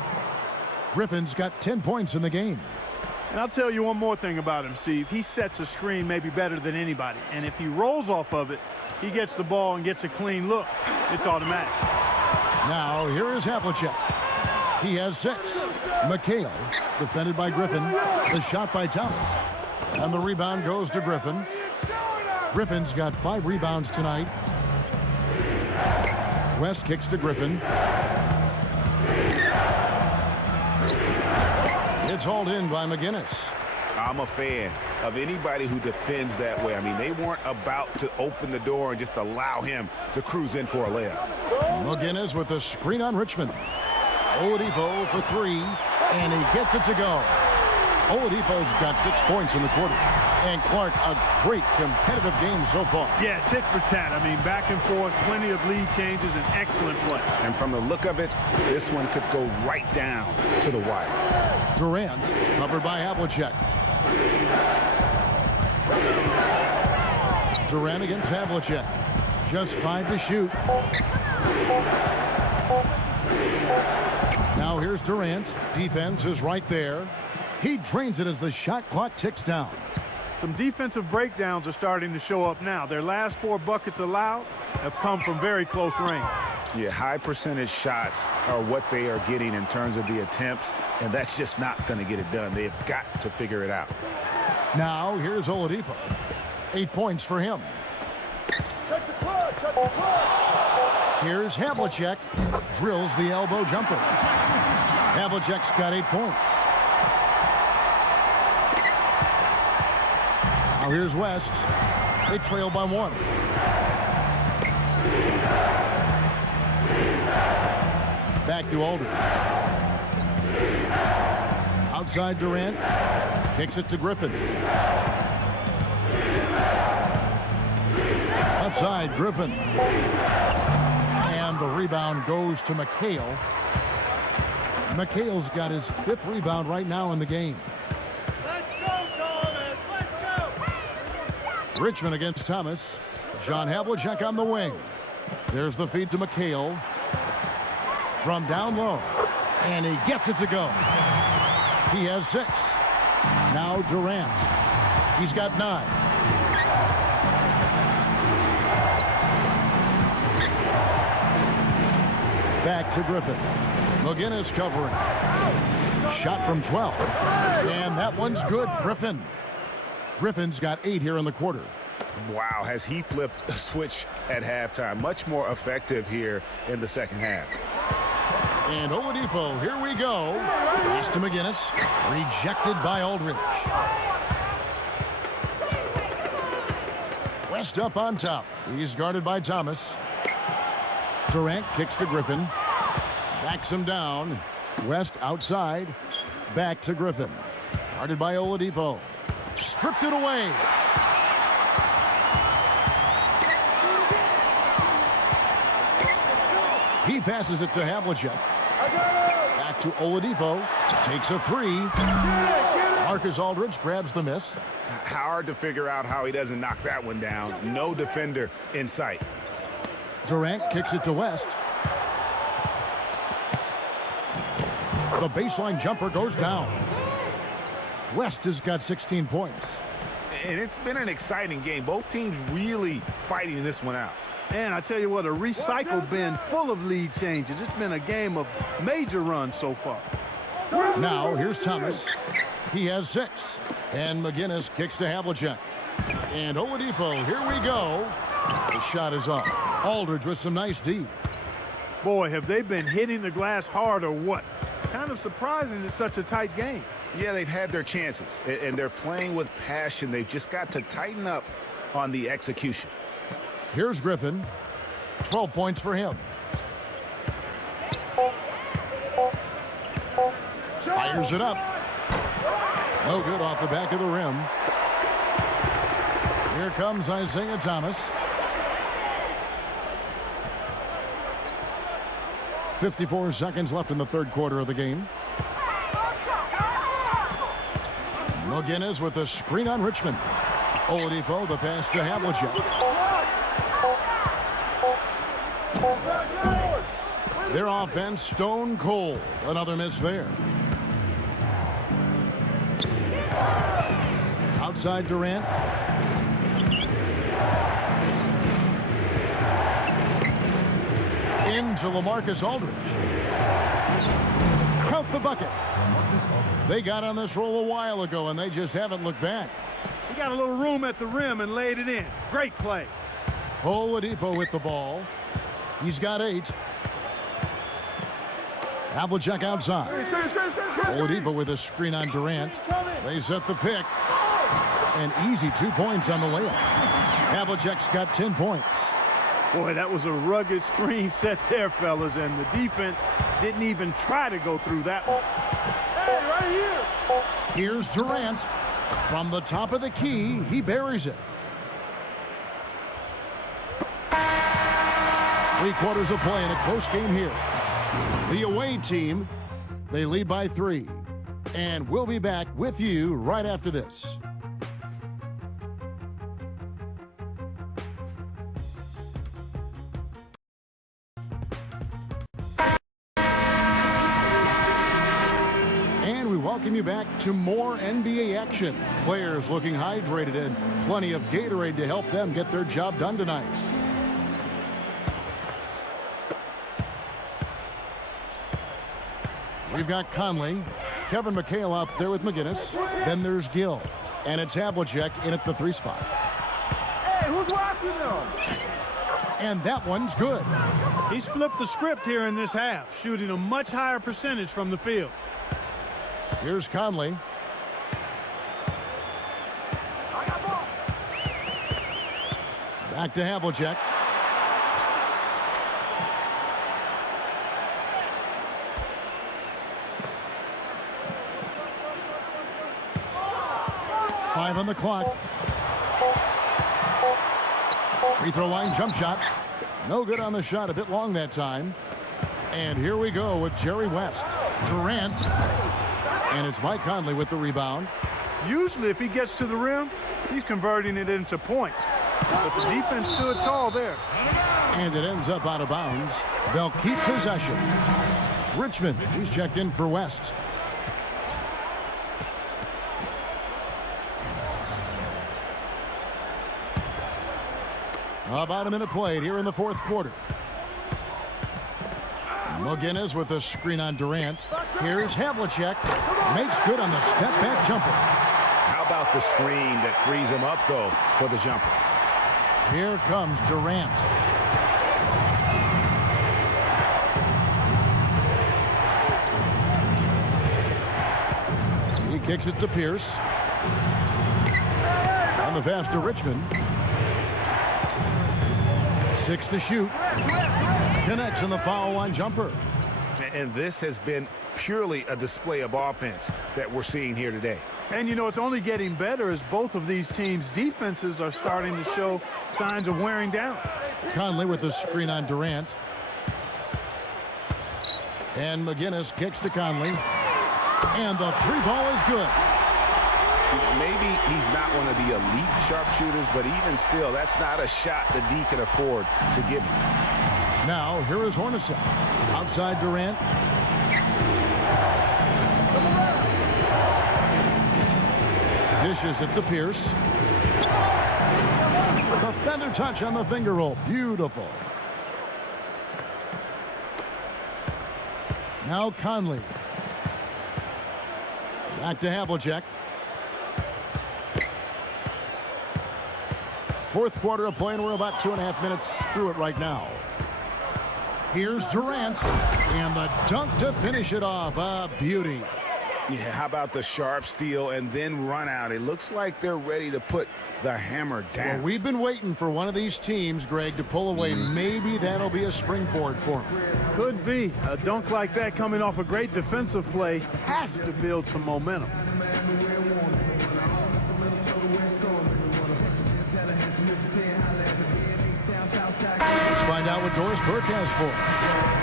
Griffin's got 10 points in the game. And I'll tell you one more thing about him, Steve. He sets a screen maybe better than anybody. And if he rolls off of it, he gets the ball and gets a clean look. It's automatic. Now here is Havlicek. He has 6. McHale defended by Griffin. The shot by Thomas. And the rebound goes to Griffin. Griffin's got 5 rebounds tonight. West kicks to Griffin. It's hauled in by McGinnis. I'm a fan of anybody who defends that way. I mean, they weren't about to open the door and just allow him to cruise in for a layup. McGinnis with the screen on Richmond. Oladipo for 3, and he gets it to go. Oladipo's got 6 points in the quarter. And Clark, a great competitive game so far. Yeah, tit for tat. I mean, back and forth, plenty of lead changes, and excellent play. And from the look of it, this one could go right down to the wire. Durant, covered by Havlicek. Durant against Havlicek. Just 5 to shoot. Now here's Durant. Defense is right there. He drains it as the shot clock ticks down. Some defensive breakdowns are starting to show up now. Their last 4 buckets allowed have come from very close range. Yeah, high percentage shots are what they are getting in terms of the attempts, and that's just not going to get it done. They've got to figure it out. Now here's Oladipo. 8 points for him. Check the clock. Check the clock. Here's Havlicek. Drills the elbow jumper. Havlicek's got 8 points. Now here's West. They trail by 1. Back to Alder. Outside Durant. Kicks it to Griffin. A Outside, Griffin. And the rebound goes to McHale. McHale's got his 5th rebound right now in the game. Let's go, Thomas. Let's go. Richmond against Thomas. John Havlicek on the wing. There's the feed to McHale. From down low. And he gets it to go. He has 6. Now Durant. He's got 9. Back to Griffin. McGinnis covering. Shot from 12. And that one's good. Griffin's got 8 here in the quarter. Wow, has he flipped a switch at halftime. Much more effective here in the second half. And Oladipo, here we go. Pass to McGinnis. Rejected by Aldridge. West up on top. He's guarded by Thomas. Durant kicks to Griffin. Backs him down. West outside. Back to Griffin. Guarded by Oladipo. Stripped it away. He passes it to Havlicek. Back to Oladipo. Takes a 3. Marcus Aldridge grabs the miss. Hard to figure out how he doesn't knock that one down. No defender in sight. Durant kicks it to West. The baseline jumper goes down. West has got 16 points. And it's been an exciting game. Both teams really fighting this one out. And I tell you what, a recycle bin full of lead changes. It's been a game of major runs so far. Now, here's Thomas. He has 6. And McGinnis kicks to Havlicek. And Oladipo, here we go. The shot is off. Aldridge with some nice D. Boy, have they been hitting the glass hard or what? Kind of surprising it's such a tight game. Yeah, they've had their chances, and they're playing with passion. They've just got to tighten up on the execution. Here's Griffin. 12 points for him. Fires it up. No good off the back of the rim. Here comes Isaiah Thomas. 54 seconds left in the third quarter of the game. McGinnis with the screen on Richmond. Oladipo, the pass to Havlicek. Their offense stone cold. Another miss there. Outside Durant. Into LaMarcus Aldridge. Count the bucket. They got on this roll a while ago, and they just haven't looked back. He got a little room at the rim and laid it in. Great play. Oladipo with the ball. He's got 8. Havlicek outside. Oladipo with a screen on Durant. They set the pick. An easy 2 points on the layup. Havlicek's got 10 points. Boy, that was a rugged screen set there, fellas, and the defense didn't even try to go through that one. Hey, right here. Here's Durant. From the top of the key, he buries it. 3 quarters of play in a close game here. The away team, they lead by 3. And we'll be back with you right after this. And we welcome you back to more NBA action. Players looking hydrated and plenty of Gatorade to help them get their job done tonight. We've got Conley, Kevin McHale out there with McGinnis. Then there's Gill. And it's Havlicek in at the 3 spot. Hey, who's watching them? And that one's good. He's flipped the script here in this half, shooting a much higher percentage from the field. Here's Conley. Back to Havlicek. Five on the clock. Free throw line jump shot. No good on the shot. A bit long that time. And here we go with Jerry West. Durant. And it's Mike Conley with the rebound. Usually if he gets to the rim, he's converting it into points. But the defense stood tall there. And it ends up out of bounds. They'll keep possession. Richmond, he's checked in for West. About a minute played here in the fourth quarter. McGinnis with the screen on Durant. Here's Havlicek. Makes good on the step-back jumper. How about the screen that frees him up, though, for the jumper? Here comes Durant. He kicks it to Pierce. On the pass to Richmond. 6 to shoot. Connects on the foul line jumper. And this has been purely a display of offense that we're seeing here today. And, you know, it's only getting better as both of these teams' defenses are starting to show signs of wearing down. Conley with the screen on Durant. And McGinnis kicks to Conley. And the three ball is good. Maybe he's not one of the elite sharpshooters, but even still, that's not a shot that D can afford to give him. Now, here is Hornacek. Outside Durant. Dishes it to Pierce. The feather touch on the finger roll. Beautiful. Now Conley. Back to Havlicek. Fourth quarter of play, and we're about 2.5 minutes through it right now. Here's Durant, and the dunk to finish it off. A beauty. Yeah, how about the sharp steal and then run out? It looks like they're ready to put the hammer down. Well, we've been waiting for one of these teams, Greg, to pull away. Maybe that'll be a springboard for them. Could be. A dunk like that coming off a great defensive play has to build some momentum. Let's find out what Doris Burke has for us.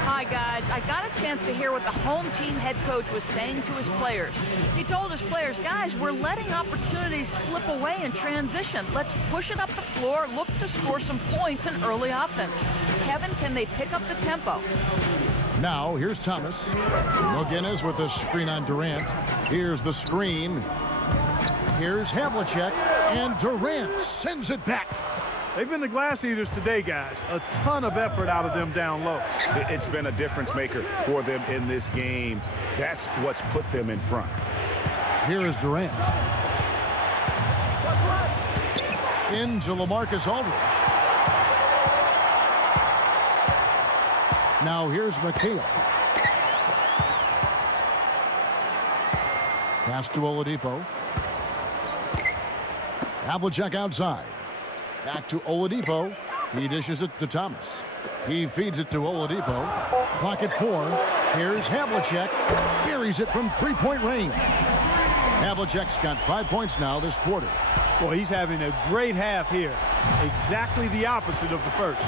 Hi, guys. I got a chance to hear what the home team head coach was saying to his players. He told his players, guys, we're letting opportunities slip away in transition. Let's push it up the floor, look to score some points in early offense. Kevin, can they pick up the tempo? Now, here's Thomas. McGinnis with the screen on Durant. Here's the screen. Here's Havlicek. And Durant sends it back. They've been the glass eaters today, guys. A ton of effort out of them down low. It's been a difference maker for them in this game. That's what's put them in front. Here is Durant. Into LaMarcus Aldridge. Now here's McHale. Pass to Oladipo. Havlicek outside. Back to Oladipo. He dishes it to Thomas. He feeds it to Oladipo. Clock at 4. Here's Havlicek. Buries it from three-point range. Havlicek's got 5 points now this quarter. Boy, he's having a great half here. Exactly the opposite of the first.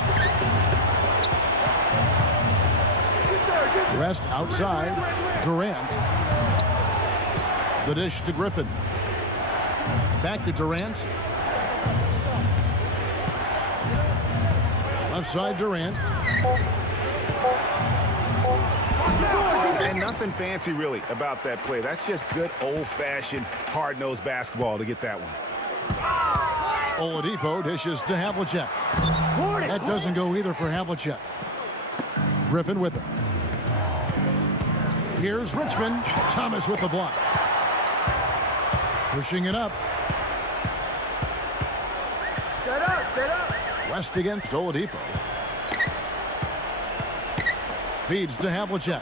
Rest outside. Durant. The dish to Griffin. Back to Durant. Left side Durant. And nothing fancy really about that play. That's just good old-fashioned hard-nosed basketball to get that one. Oladipo dishes to Havlicek. That doesn't go either for Havlicek. Griffin with it. Here's Richmond. Thomas with the block. Pushing it up. Get up. West against Oladipo. Feeds to Havlicek.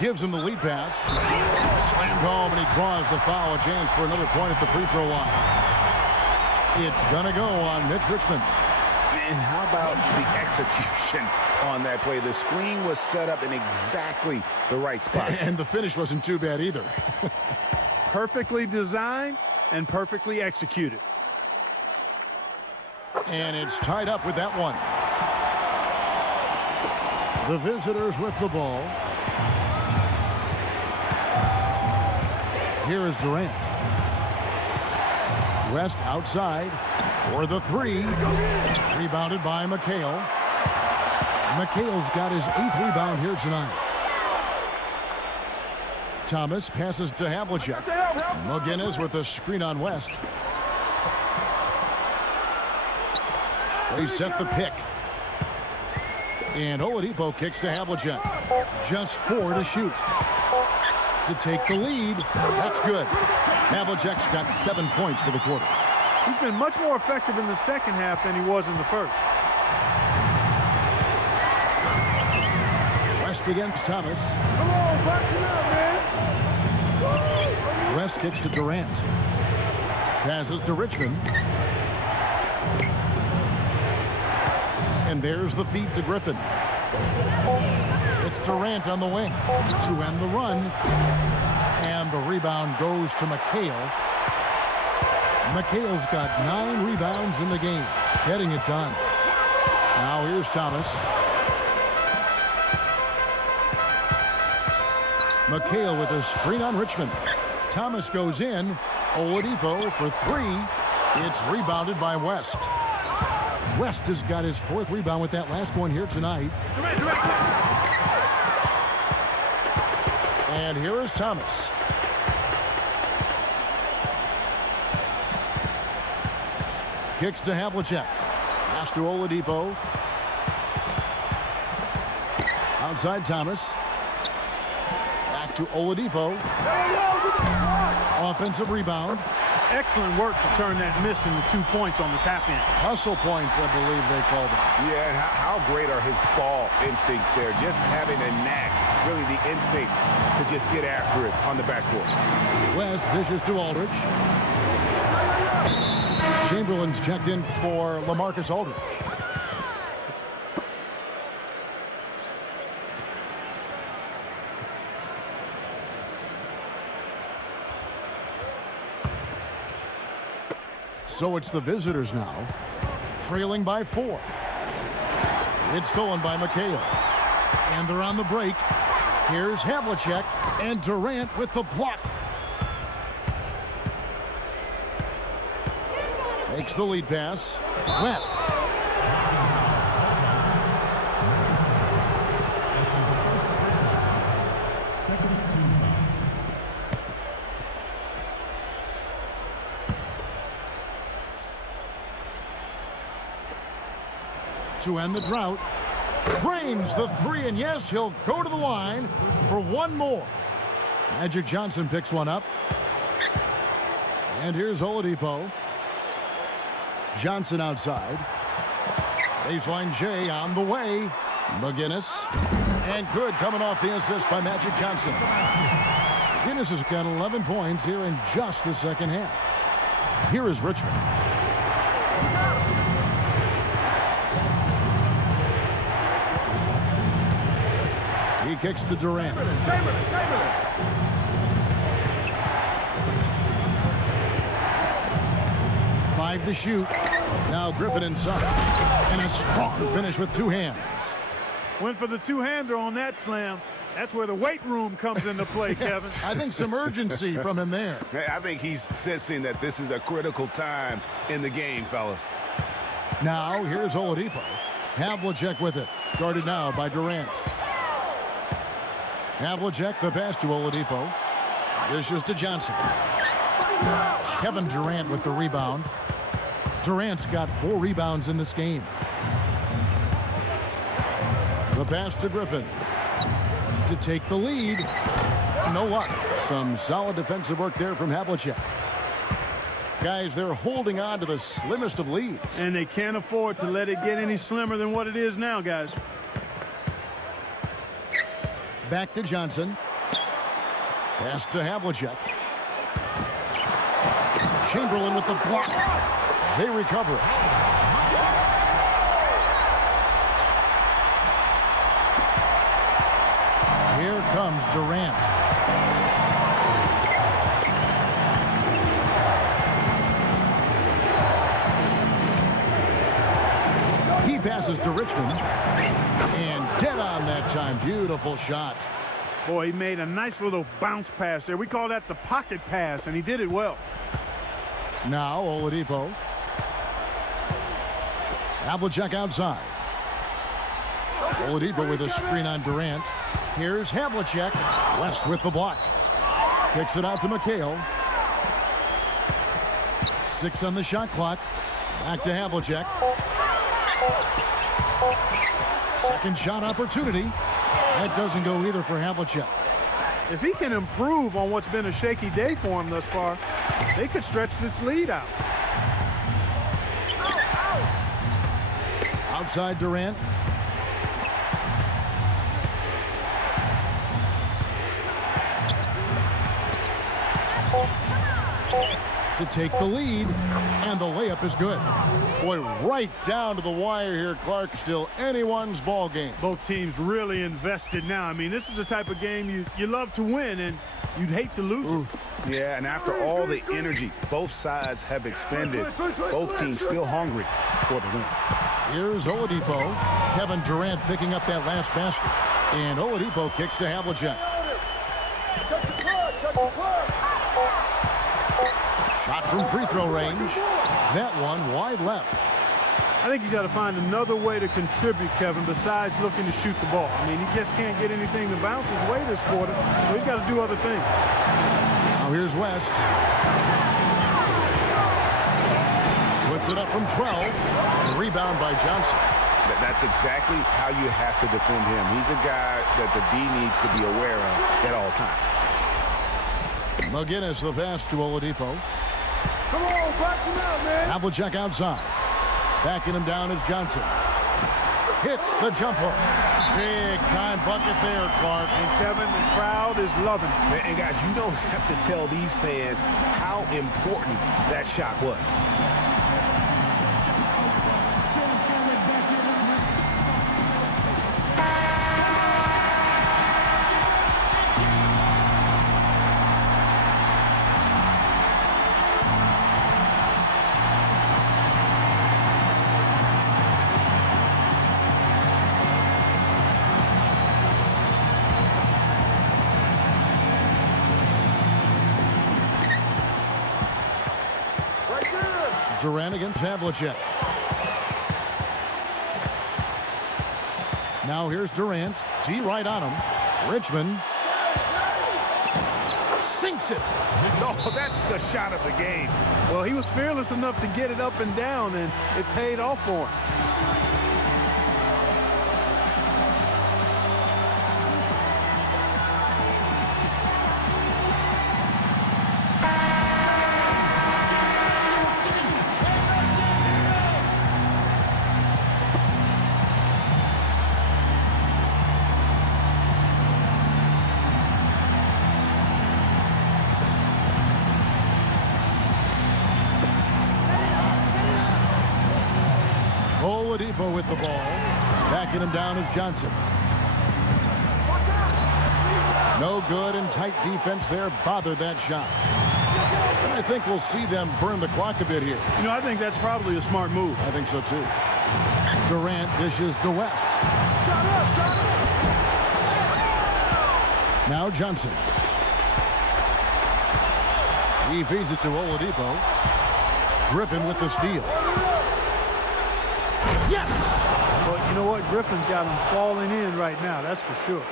Gives him the lead pass. Slammed home, and he draws the foul. A chance for another point at the free throw line. It's going to go on Mitch Richmond. And how about the execution on that play? The screen was set up in exactly the right spot. And the finish wasn't too bad either. Perfectly designed and perfectly executed. And it's tied up with that one. The visitors with the ball. Here is Durant. West outside for the three. Rebounded by McHale. McHale's got his 8th rebound here tonight. Thomas passes to Havlicek. McGinnis with the screen on West. They set the pick. And Oladipo kicks to Havlicek. Just 4 to shoot. To take the lead. That's good. Havlicek's got 7 points for the quarter. He's been much more effective in the second half than he was in the first. West against Thomas. Come on, back it up, man. West kicks to Durant. Passes to Richmond. And there's the feed to Griffin. It's Durant on the wing to end the run. And the rebound goes to McHale. McHale's got 9 rebounds in the game, getting it done. Now here's Thomas. McHale with a screen on Richmond. Thomas goes in. Oladipo for 3. It's rebounded by West. West has got his 4th rebound with that last one here tonight. And here is Thomas. Kicks to Havlicek. Pass to Oladipo. Outside Thomas. Back to Oladipo. Offensive rebound. Excellent work to turn that miss into 2 points on the tap in. Hustle points, I believe they called it. Yeah, and how great are his ball instincts there? Just having a knack, really the instincts to just get after it on the backcourt. West dishes to Aldridge. Chamberlain's checked in for LaMarcus Aldridge. So it's the visitors now, trailing by 4. It's stolen by McHale. And they're on the break. Here's Havlicek and Durant with the block. Makes the lead pass. West. To end the drought. Drains the 3, and yes, he'll go to the line for one more. Magic Johnson picks one up. And here's Oladipo. Johnson outside. Baseline J on the way. McGinnis. And good coming off the assist by Magic Johnson. McGinnis has got 11 points here in just the second half. Here is Richmond. He kicks to Durant. 5 to shoot. Now Griffin inside. And a strong finish with 2 hands. Went for the two-hander on that slam. That's where the weight room comes into play, Kevin. I think some urgency from him there. I think he's sensing that this is a critical time in the game, fellas. Now here's Oladipo. Havlicek with it. Guarded now by Durant. Havlicek, the pass to Oladipo. Dishes to Johnson. Kevin Durant with the rebound. Durant's got 4 rebounds in this game. The pass to Griffin to take the lead. No luck. Some solid defensive work there from Havlicek. Guys, they're holding on to the slimmest of leads. And they can't afford to let it get any slimmer than what it is now, guys. Back to Johnson. Pass to Havlicek. Chamberlain with the block. They recover it. Here comes Durant. passes to Richmond. And dead on that time. Beautiful shot. Boy, he made a nice little bounce pass there. We call that the pocket pass, and he did it well. Now Oladipo. Havlicek outside. Oladipo with a screen on Durant. Here's Havlicek. West with the block. Kicks it out to McHale. 6 on the shot clock. Back to Havlicek. Second shot opportunity. That doesn't go either for Havlicek. If he can improve on what's been a shaky day for him thus far, they could stretch this lead out. Outside Durant. To take the lead, and the layup is good. Boy, right down to the wire here, Clark. Still anyone's ball game. Both teams really invested now. I mean, this is the type of game you love to win, and you'd hate to lose it. Yeah, and after all the energy both sides have expended, both teams still hungry for the win. Here's Oladipo. Kevin Durant picking up that last basket. And Oladipo kicks to Havlicek. Check the clock. Check the clock. Shot from free throw range. That one wide left. I think he's got to find another way to contribute, Kevin, besides looking to shoot the ball. I mean, he just can't get anything to bounce his way this quarter, so he's got to do other things. Now here's West. Puts it up from 12. Rebound by Johnson. That's exactly how you have to defend him. He's a guy that the D needs to be aware of at all times. McGinnis the pass to Oladipo. Come on, back him out, man. Havlicek outside. Backing him down is Johnson. Hits the jumper. Big time bucket there, Clark. And Kevin, the crowd is loving it. And guys, you don't have to tell these fans how important that shot was. Durant against Havlicek. Now here's Durant. D right on him. Richmond sinks it. Oh, that's the shot of the game. Well, he was fearless enough to get it up and down, and it paid off for him. Oladipo with the ball. Backing him down is Johnson. No good, and tight defense there bothered that shot. And I think we'll see them burn the clock a bit here. You know, I think that's probably a smart move. I think so too. Durant dishes to West. Now Johnson. He feeds it to Oladipo. Griffin with the steal. Yes! But you know what? Griffin's got him falling in right now, that's for sure.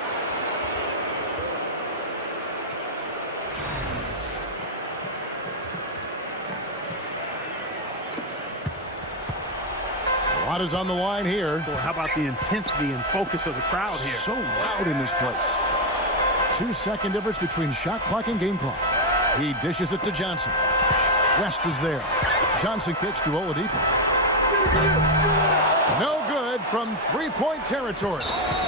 A lot is on the line here. Boy, how about the intensity and focus of the crowd here? So loud in this place. 2-second difference between shot clock and game clock. He dishes it to Johnson. West is there. Johnson kicks to Oladipo. No good from three-point territory.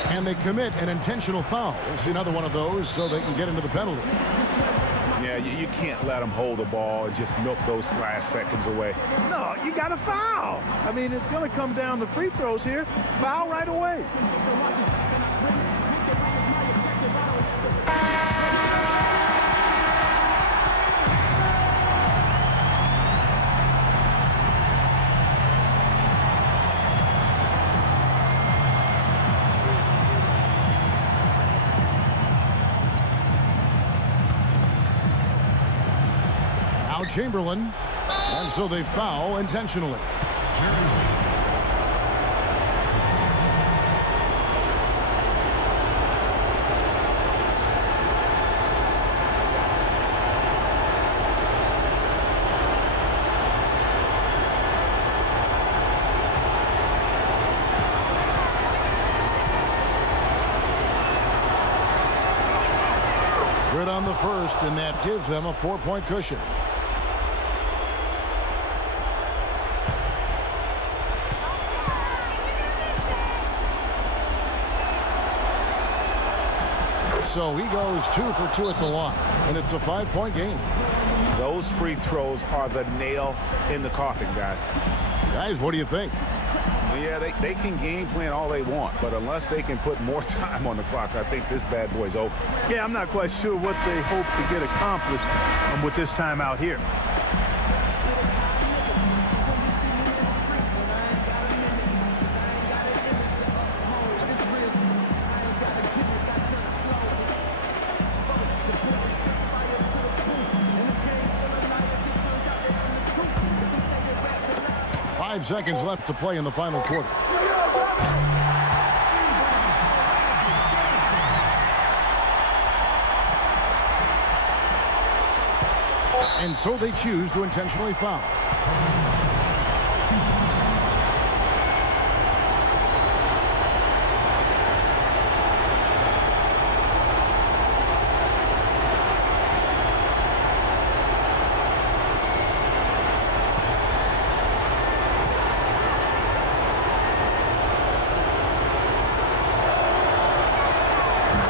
And they commit an intentional foul. We'll see another one of those so they can get into the penalty. Yeah, you can't let them hold the ball and just milk those last seconds away. No, you got to foul. I mean, it's going to come down to free throws here. Foul right away. Chamberlain. And so they foul intentionally. Good on the first, and that gives them a 4-point cushion. So he goes 2 for 2 at the line, and it's a 5-point game. Those free throws are the nail in the coffin, guys. Guys, what do you think? Yeah, they can game plan all they want, but unless they can put more time on the clock, I think this bad boy's over. Yeah, I'm not quite sure what they hope to get accomplished with this time out here. Five seconds left to play in the final quarter. And so they choose to intentionally foul.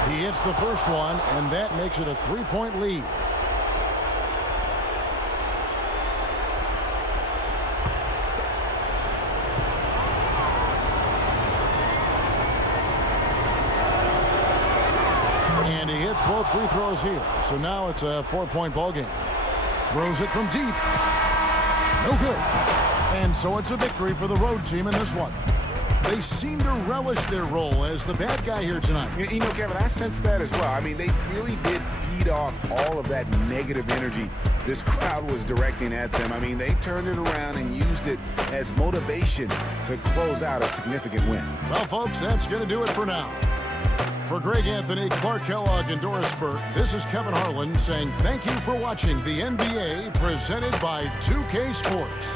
He hits the first one, and that makes it a 3-point lead. And he hits both free throws here. So now it's a 4-point ball game. Throws it from deep. No good. And so it's a victory for the road team in this one. They seem to relish their role as the bad guy here tonight. You know, Kevin, I sense that as well. I mean, they really did feed off all of that negative energy this crowd was directing at them. I mean, they turned it around and used it as motivation to close out a significant win. Well, folks, that's going to do it for now. For Greg Anthony, Clark Kellogg, and Doris Burke, this is Kevin Harlan saying thank you for watching the NBA presented by 2K Sports.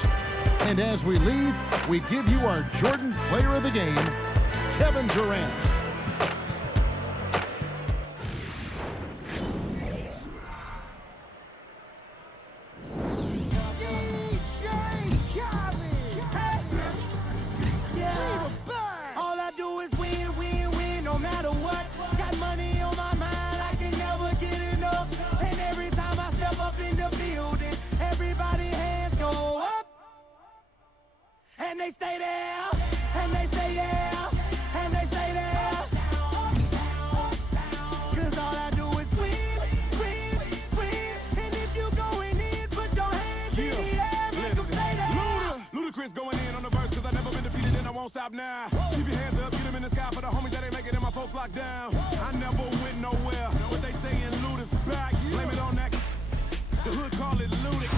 And as we leave, we give you our Jordan Player of the Game, Kevin Durant. All I do is win, win, win, no matter what. Got money on my mind, I can never get enough. And every time I step up in the building, everybody's hands go up. And they stay there, and they say yeah, and they stay there. Cause all I do is win, win, win. And if you going in, put your hands in the air, make them stay there. Ludacris going in on the verse, cause I never been defeated and I won't stop now. Keep your hands up, get them in the sky for the homies that ain't making it, my folks locked down. I never went nowhere, but they saying Luda's back. Blame it on that, the hood call it Ludic.